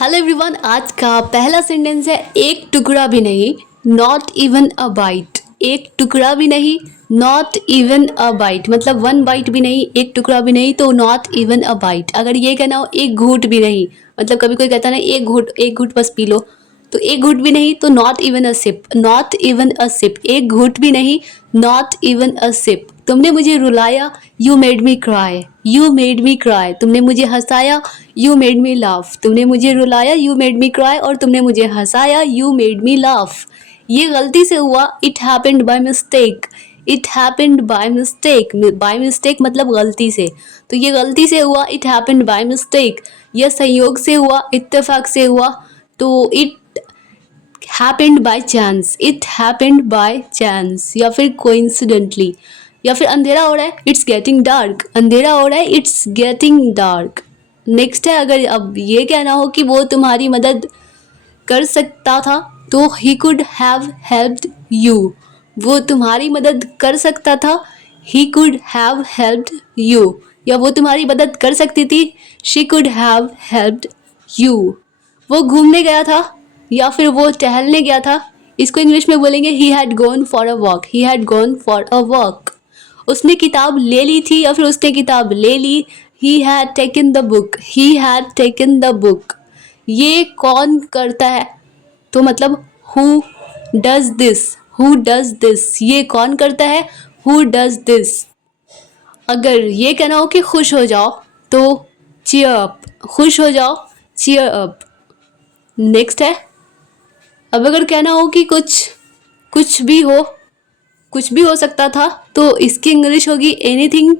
Hello everyone, आज का पहला सेंटेंस है एक टुकड़ा भी नहीं, नॉट इवन अ बाइट। एक टुकड़ा भी नहीं, नॉट इवन अ बाइट, मतलब वन बाइट भी नहीं, एक टुकड़ा भी नहीं, तो नॉट इवन अ बाइट। अगर ये कहना हो एक घूंट भी नहीं, मतलब कभी कोई कहता है ना एक घूंट बस पी लो, तो एक घूंट भी नहीं तो not even a sip, not even a sip. एक घूंट भी नहीं, नॉट इवन अ सिप। तुमने मुझे रुलाया, you made me cry, you made me cry. तुमने मुझे हंसाया, यू मेड मी लाफ। तुमने मुझे रुलाया, यू मेड मी क्राई, और तुमने मुझे हंसाया, यू मेड मी लाफ। ये गलती से हुआ, it happened by mistake. It happened by mistake, by mistake मतलब गलती से, तो ये गलती से हुआ, इट हैपेंड बाय मिस्टेक। यह संयोग से हुआ, इत्तेफाक से हुआ, तो it happened by chance, it happened by chance, या फिर कोइंसिडेंटली। या फिर अंधेरा हो रहा है, इट्स गेटिंग डार्क, अंधेरा हो रहा है, इट्स गेटिंग डार्क। नेक्स्ट है, अगर अब ये कहना हो कि वो तुम्हारी मदद कर सकता था, तो he could have helped you. वो तुम्हारी मदद कर सकता था, he could have helped you. या वो तुम्हारी मदद कर सकती थी, she could have helped you. वो घूमने गया था, या फिर वो टहलने गया था, इसको इंग्लिश में बोलेंगे he had gone for a walk, he had gone for a walk. उसने किताब ले ली थी, या फिर उसने किताब ले ली, he had taken the book, he had taken the book. ये कौन करता है, तो मतलब who does this, who does this, ये कौन करता है, हु डज दिस। अगर ये कहना हो कि खुश हो जाओ, तो चीयर अप, खुश हो जाओ, चीयर अप। नेक्स्ट है, अब अगर कहना हो कि कुछ भी हो, कुछ भी हो सकता था, तो इसकी इंग्लिश होगी anything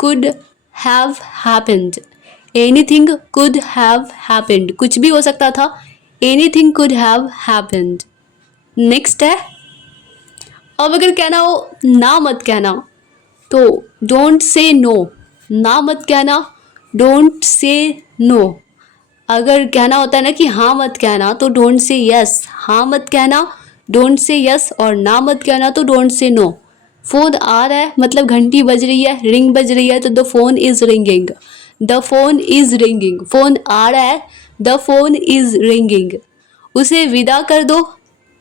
could have happened, anything could have happened, कुछ भी हो सकता था, anything could have happened. Next है, अब अगर कहना हो ना मत कहना, तो डोंट से नो, ना मत कहना, डोंट से नो। अगर कहना होता है ना कि हाँ मत कहना, तो डोंट से यस, हाँ मत कहना, डोंट से यस, और ना मत कहना तो डोंट से नो। फोन आ रहा है, मतलब घंटी बज रही है, रिंग बज रही है, तो the phone is ringing, the phone is ringing. Phone आ रहा है, द फोन इज रिंगिंग। उसे विदा कर दो,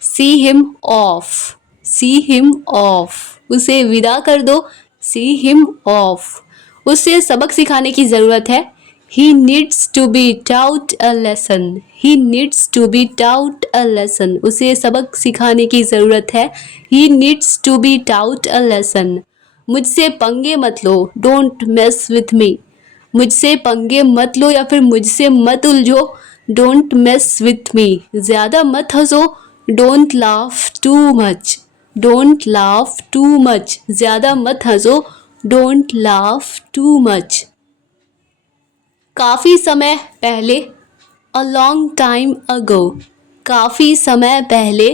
see him of, see him of. उसे विदा कर दो, सी हिम ऑफ। उसे सबक सिखाने की ज़रूरत है, he needs to be taught a lesson, he needs to be taught a lesson। उसे सबक सिखाने की ज़रूरत है, he needs to be taught a lesson। मुझसे पंगे मत लो, don't mess with me। मुझसे पंगे मत लो, या फिर मुझसे मत उलझो, डोंट मेस विथ मी। ज़्यादा मत हंसो, don't laugh too much, don't laugh too much. ज़्यादा मत हंसो, डोंट लाफ टू मच। काफ़ी समय पहले, अ लॉन्ग टाइम अगो, काफ़ी समय पहले,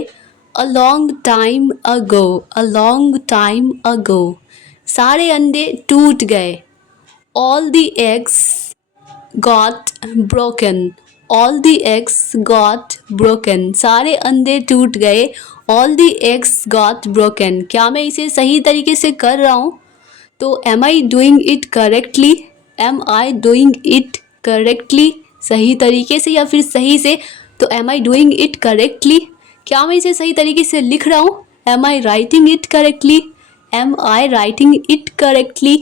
a long time ago, a long time ago. सारे अंडे टूट गए, all the eggs got broken, all the eggs got broken। सारे अंडे टूट गए, all the eggs got broken। क्या मैं इसे सही तरीके से कर रहा हूँ, तो am I doing it correctly, am I doing it correctly, सही तरीके से या फिर सही से, तो am I doing it correctly। क्या मैं इसे सही तरीके से लिख रहा हूँ, am I writing it correctly, am I writing it correctly।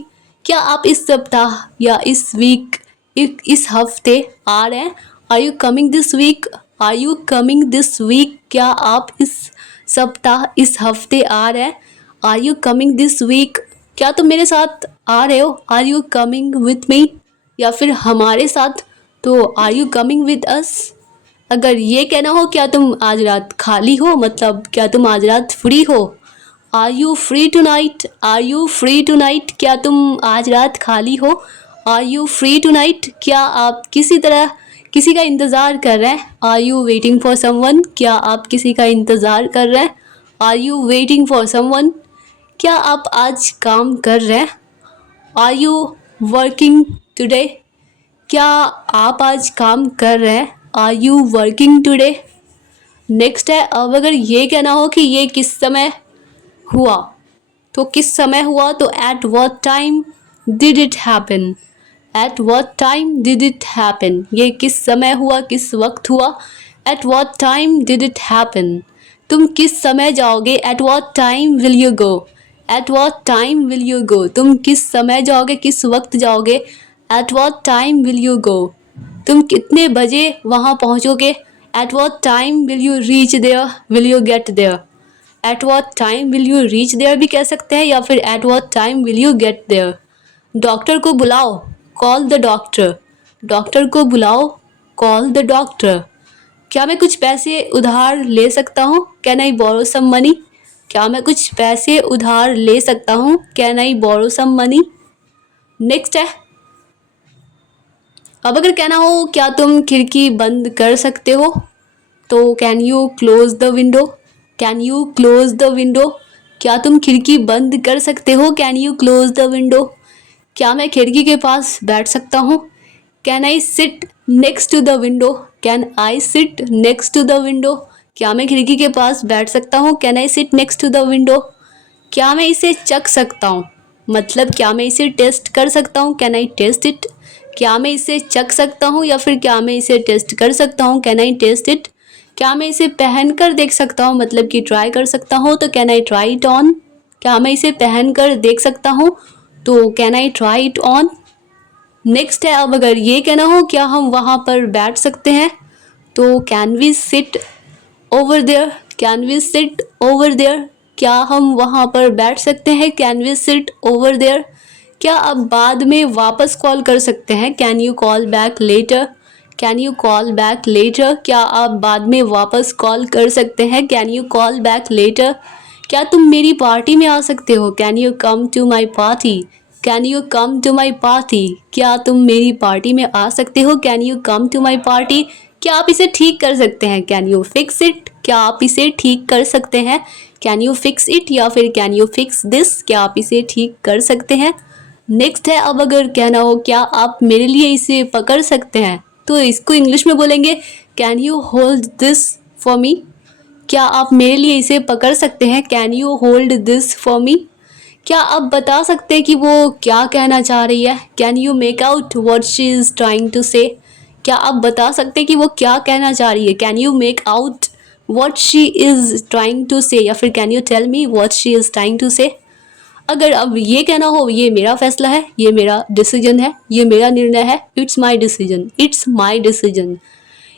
क्या आप इस सप्ताह या इस वीक, इस हफ्ते आ रहे हैं, are you coming this week, are you coming this week. क्या आप इस सप्ताह, इस हफ्ते आ रहे हैं, are you coming this week. क्या तुम मेरे साथ आ रहे हो, are you coming with me, या फिर हमारे साथ, तो are you coming with us. अगर ये कहना हो क्या तुम आज रात खाली हो, मतलब क्या तुम आज रात फ्री हो, are you free tonight, are you free tonight. क्या तुम आज रात खाली हो, are you free tonight. क्या आप किसी तरह किसी का इंतज़ार कर रहे हैं, are you waiting for someone. क्या आप किसी का इंतज़ार कर रहे हैं, are you waiting for someone. क्या आप आज काम कर रहे हैं, आर यू वर्किंग टुडे। क्या आप आज काम कर रहे हैं, are you working today. Next है, अब अगर ये कहना हो कि ये किस समय हुआ, तो किस समय हुआ, तो at what time did it happen, at what time did it happen, ये किस समय हुआ, किस वक्त हुआ। At what time did it happen, तुम किस समय जाओगे। At what time will you go, at what time will you go, तुम किस समय जाओगे, किस वक्त जाओगे। At what time will you go, तुम कितने बजे वहाँ पहुँचोगे। At what time will you reach there, will you get there. At what time will you reach there भी कह सकते हैं, या फिर at what time will you get there. Doctor को बुलाओ, कॉल द डॉक्टर, डॉक्टर को बुलाओ, कॉल द डॉक्टर। क्या मैं कुछ पैसे उधार ले सकता हूँ, can I borrow some money, क्या मैं कुछ पैसे उधार ले सकता हूँ, can I borrow some money. Next है, अब अगर कहना हो क्या तुम खिड़की बंद कर सकते हो, तो can you close the window, can you close the window, क्या तुम खिड़की बंद कर सकते हो, can you close the window. क्या मैं खिड़की के पास बैठ सकता हूँ, can I sit next to the window, can I sit next to the window, क्या मैं खिड़की के पास बैठ सकता हूँ, can I sit next to the window. क्या मैं इसे चख सकता हूँ, मतलब क्या मैं इसे टेस्ट कर सकता हूँ, कैन आई टेस्ट इट। क्या मैं इसे चख सकता हूँ या फिर क्या मैं इसे टेस्ट कर सकता हूँ, कैन आई टेस्ट इट। क्या मैं इसे पहन कर देख सकता हूँ, मतलब कि ट्राई कर सकता हूँ, तो can I try it on. क्या मैं इसे पहन कर देख सकता हूँ, तो can I try it on. Next है, अब अगर ये कहना हो क्या हम वहाँ पर बैठ सकते हैं, तो can we sit over there, can we sit over there, क्या हम वहाँ पर बैठ सकते हैं, can we sit over there. क्या आप बाद में वापस कॉल कर सकते हैं, can you call back later, can you call back later, क्या आप बाद में वापस कॉल कर सकते हैं, can you call back later. क्या तुम मेरी पार्टी में आ सकते हो, can you come to my party, can you come to my party, क्या तुम मेरी पार्टी में आ सकते हो, can you come to my party. क्या आप इसे ठीक कर सकते हैं, कैन यू फिक्स इट, क्या आप इसे ठीक कर सकते हैं, कैन यू फिक्स इट, या फिर कैन यू फिक्स दिस, क्या आप इसे ठीक कर सकते हैं। नेक्स्ट है, अब अगर कहना हो क्या आप मेरे लिए इसे पकड़ सकते हैं, तो इसको इंग्लिश में बोलेंगे can you hold this for me, क्या आप मेरे लिए इसे पकड़ सकते हैं, can you hold this for me. क्या आप बता सकते हैं कि वो क्या कहना चाह रही है, can you make out what she is trying to say, क्या आप बता सकते हैं कि वो क्या कहना चाह रही है, can you make out what she is trying to say, या फिर can you tell me what she is trying to say. अगर अब ये कहना हो ये मेरा फैसला है, ये मेरा डिसीजन है, ये मेरा निर्णय है, it's my decision, it's my decision,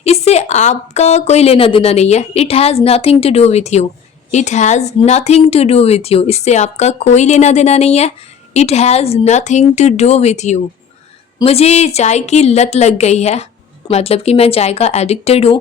इससे आपका कोई लेना देना नहीं है। It has nothing to do with you, it has nothing to do with you, इससे आपका कोई लेना देना नहीं है। It has nothing to do with you. मुझे चाय की लत लग गई है, मतलब कि मैं चाय का एडिक्टेड हूँ,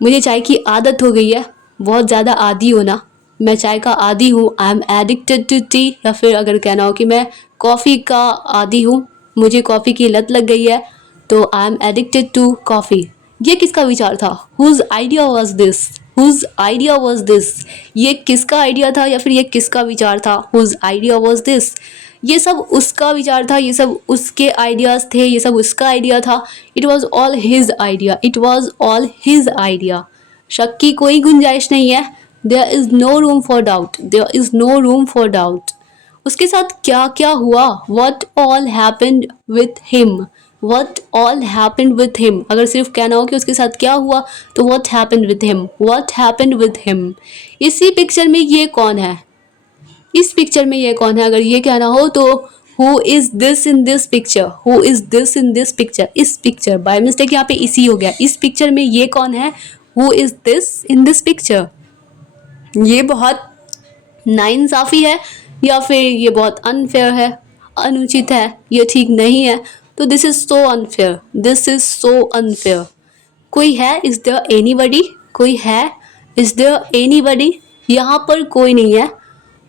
मुझे चाय की आदत हो गई है, बहुत ज़्यादा आदी होना, मैं चाय का आदी हूँ, I am addicted to tea. या फिर अगर कहना हो कि मैं कॉफ़ी का आदी हूँ, मुझे कॉफ़ी की लत लग गई है, तो I am addicted to coffee. ये किसका विचार था, whose idea was this, whose idea was this, ये किसका आइडिया था या फिर ये किसका विचार था, हुज आइडिया वॉज दिस। ये सब उसका विचार था, ये सब उसके आइडियाज़ थे, ये सब उसका आइडिया था। It was all his idea, it was all his idea. शक की कोई गुंजाइश नहीं है, there is no room for doubt, there is no room for doubt. उसके साथ क्या क्या हुआ, what all happened with him, what all happened with him. अगर सिर्फ कहना हो कि उसके साथ क्या हुआ, तो what happened with him, what happened with him. इसी पिक्चर में ये कौन है, इस पिक्चर में ये कौन है, अगर ये कहना हो तो who is this in this picture, who is this in this picture. इस पिक्चर बाय मिस्टेक यहाँ पे इसी हो गया, इस पिक्चर में ये कौन है, who is this in this picture. ये बहुत नाइंसाफ़ी है या फिर ये बहुत अनफेयर है, अनुचित है, ये ठीक नहीं है। तो this is so unfair, this is so unfair. कोई है, इज़ देयर एनीबडी, कोई है, इज़ देयर एनीबडी। यहाँ पर कोई नहीं है,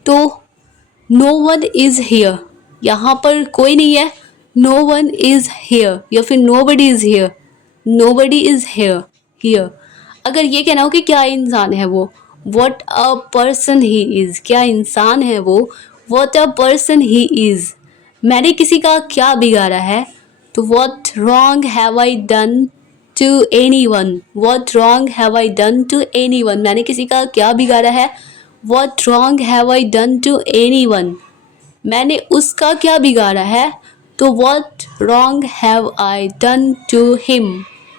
तो नो वन इज़ हेयर, यहाँ पर कोई नहीं है, नो वन इज़ हेयर, या फिर nobody is here, nobody is here, here. अगर ये कहना हो कि क्या इंसान है वो, what a person he is, क्या इंसान है वो, what a person he is. मैंने किसी का क्या बिगाड़ा है, तो what wrong have I done to anyone, what wrong have I done to anyone. मैंने किसी का क्या बिगाड़ा है, what wrong have I done to anyone. मैंने उसका क्या बिगाड़ा है, तो what wrong have I done to him?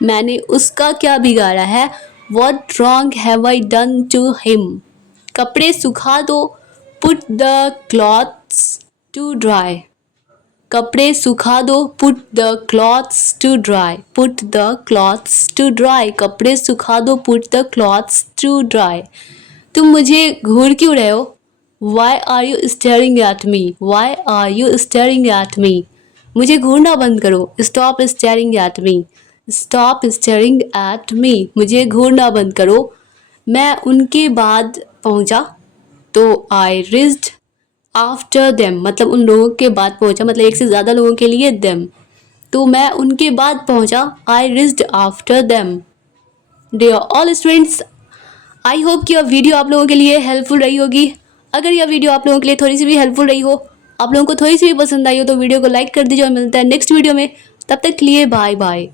मैंने उसका क्या बिगाड़ा है? What wrong have I done to him? कपड़े सुखा दो, put the clothes to dry. कपड़े सुखा दो, put the clothes to dry. Put the clothes to dry. कपड़े सुखा दो, put the clothes to dry. तुम मुझे घूर क्यों रहे हो? Why are you staring at me? Why are you staring at me? मुझे घूरना बंद करो. Stop staring at me. Stop staring at me. मुझे घूरना बंद करो. मैं उनके बाद पहुंचा तो I reached after them. मतलब उन लोगों के बाद पहुंचा, मतलब एक से ज़्यादा लोगों के लिए them. तो मैं उनके बाद पहुंचा. I reached after them. Dear all students, I hope कि यह वीडियो आप लोगों के लिए हेल्पफुल रही होगी. अगर यह वीडियो आप लोगों के लिए थोड़ी सी भी हेल्पफुल रही हो, आप लोगों को थोड़ी सी भी पसंद आई हो, तो वीडियो को लाइक कर दीजिए और मिलता है नेक्स्ट वीडियो में. तब तक के लिए बाय बाय.